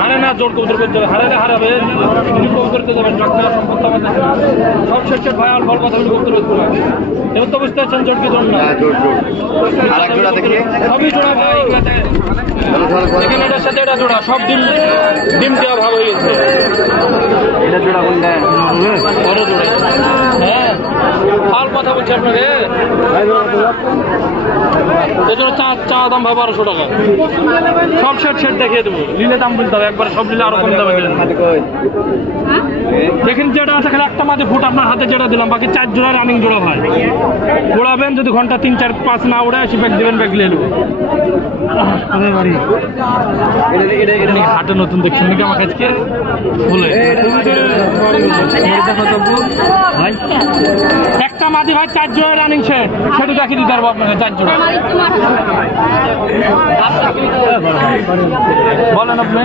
হারে না জোর কবুতর করতে হবে, হারালে হারাবে, তুমি কবুতর করতে যাবেন, টাকা সম্পত্তি আমাদের সব শেষের ভাই আর ফল কথা বলে কবুতর করতে হবে। এবার তো বুঝতে পারছেন জোর কি জোর না, সবই জোড়া ভাই এগুলাতে। এখানে এটার সাথে এটা জোড়া, সব ডিম দেওয়া ভাব হয়ে গেছে। এটা জোড়া কোনটা? বড় জোড়া। হ্যাঁ ফাল কথা বলছি আপনাকে, এই জন্য চা দাম ভাই 1200 টাকা। সব সেট দেখিয়ে দেবো, নিলে দাম বলতে হবে, একবারে সব নিলে আরো কম দামে কিনে দেখেন। যেটা আছে খালি একটা মাঝে ফুট আপনার হাতে যেটা দিলাম, বাকি 4 জোড়া রানিং জোড়া ভাই। ওড়াবেন যদি ঘন্টা 3, 4, 5 না ওড়ে আসি ব্যাগ দেবেন, ব্যাগ নিয়ে নেবো। হাটে নতুন দেখছেন নাকি আমার কাছে বলে ভাই একটা মাঝে ভাই 4 জোড়া রানিং সেট, সেটা দেখিয়ে দিতে পারবো আপনাকে। 4 জোড়া বলেন আপনি।